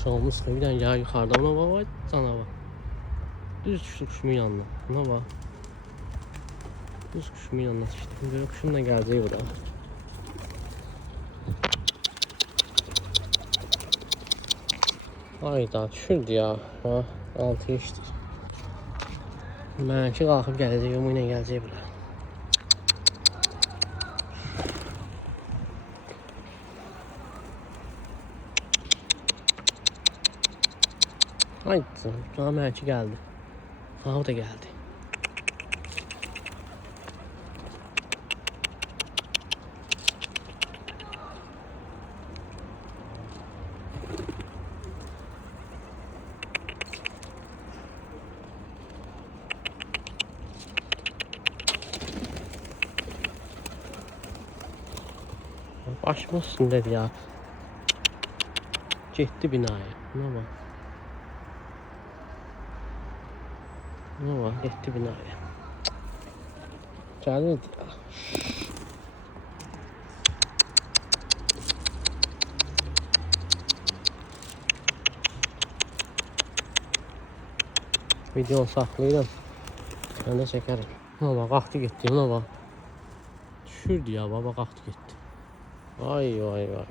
Aşağımız bir dənə ya yuxarıda ona bak, vay canavar. Düz düşdü kuşumun yanına. Buna bak. Düz kuşumun yanına düşdü. Böyle kuşum da gələcək bu da. Hayda düşürdü ya. Ha, 6 geçti. Mənimki qalxıb gələcək, o ilə gələcək bura. Haydi, daha mənimki gəldi. Ha, o da gəldi. Başımın üstündedir ya. Gitti binaya. Buna bak. Buna bak, gitti binaya. Gelirdi ya. Videonu saklayırım. Ben de çekerim. Buna bak, kalktı gitti. Buna bak. Düşürdü ya, baba kalktı gitti. Vay vay vay.